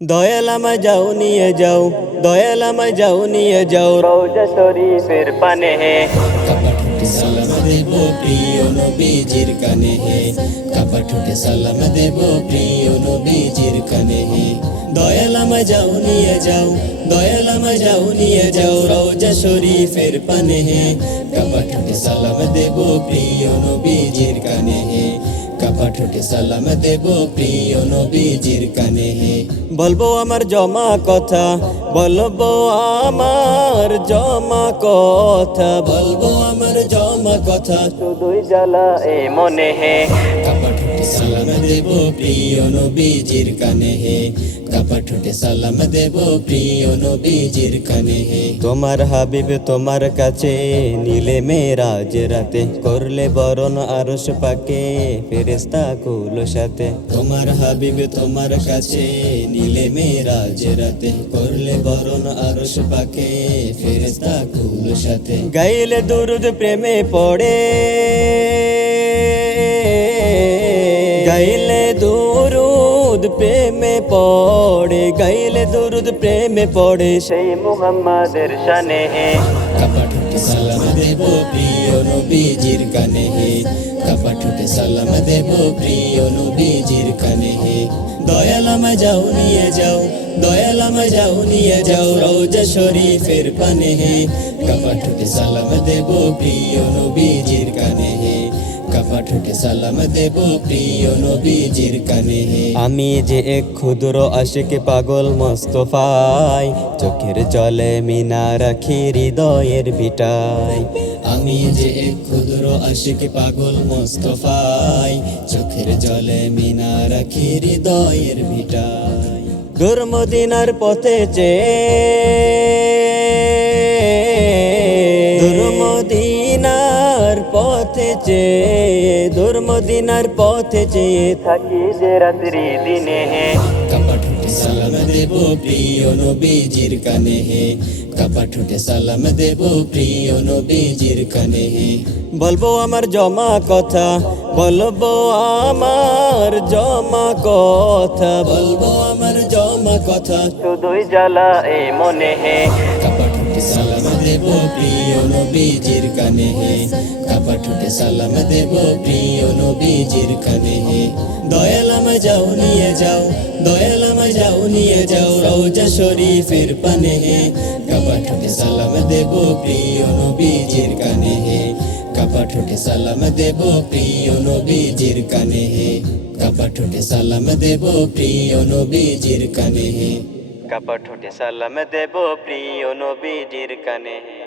দয়াল আমায় যাও নিয়ে যাও, দয়াল আমায় যাও নিয়ে যাও রওজা শরীফের পানে হে। কপাটুটে সালাম দেব প্রিয় নবীজির কানে হে, কপাটুটে সালাম দেব প্রিয় নবীজির কানে হে। দয়াল আমায় যাও নিয়ে যাও, দয়াল আমায় যাও নিয়ে যাও রওজা শরীফের পানে হে, কপাটুটে সালাম দেব প্রিয় নবীজির কানে হে, কপাটুটে সালাম দেব প্রিয় নবীজির কানে হে। বলবো আমার জমা কথা, বলবো আমার জমা কথা, বলবো আমার জমা কথা, শুধুই জ্বালা এ মনে হে। কপাটুটে সালাম দেব প্রিয় নবীজির কানে হে, কপাটুটে সালাম দেব প্রিয় নবীজির কানে হে। তোমার হাবিব তোমার কাছে নীলে মেরাজ রাতে, করলে বরণ আরশ পাকে ফেরেশতা কুল সাথে। তোমার হাবিব তোমার কাছে নীলে মেরাজ রাতে, করলে বরণ আরশ পাকে ফেরেশতা কুল সাথে। গাইলে দুরুদ প্রেমে পড়ে, গাইলে দুরুদ প্রেমে পড়ে, গাইলে দুরুদ প্রেমে পড়ে সেই মুহাম্মাদের শানে হে। কপাটুটে সালাম দেব প্রিয় নবীজির কানে হে, কপাটুটে সালাম দেব প্রিয় নবীজির কানে হে। দয়াল আমায় যাও নিয়ে যাও, দয়াল আমায় যাও নিয়ে যাও রওজা শরীফের পানে হে, কপাটুটে সালাম দেব প্রিয় নবীজির কানে হে, কপাটুটে সালাম দেব প্রিয় নবীজির কানে হে। আমি যে এক ক্ষুদ্র আশিক পাগল মোস্তফায়, চোখের জলে মিনা রাখি হৃদয়ের ভিটায়। আমি যে এক ক্ষুদ্র আশিক পাগল মোস্তফায়, চোখের জলে মিনা রাখি হৃদয়ের ভিটায়। দূর মদিনার পথে চেয়ে, দূর মদিনার পথে চেয়ে, দূর মদিনার পথে চেয়ে থাকি যে রাত্রি দিনে হে। কপাটুটে সালাম দেব প্রিয় নবীজির কানে হে, কপাটুটে সালাম দেব প্রিয় নবীজির কানে হে। বলবো আমার জমা কথা, বলবো আমার জমা কথা, বলবো আমার জমা কথা, শুধুই জ্বালা এ মনে হে। কপাটুটে সালাম দেব প্রিয় নবীজির কানে হে, কপাটুটে সালাম দেব প্রিয় নবীজির কানে হে। দয়াল আমায় যাও নিয়ে যাও, দয়াল আমায় যাও নিয়ে যাও রওজা শরীফের পানে হে, কপাটুটে সালাম দেব প্রিয় নবীজির কানে হে, কপাটুটে সালাম দেব প্রিয় নবীজির কানে হে, কপাটুটে সালাম দেব প্রিয় নবীজির কানে হে। কপট ঠোঁটে সালাম দেব প্রিয় নবীজির কানে হে।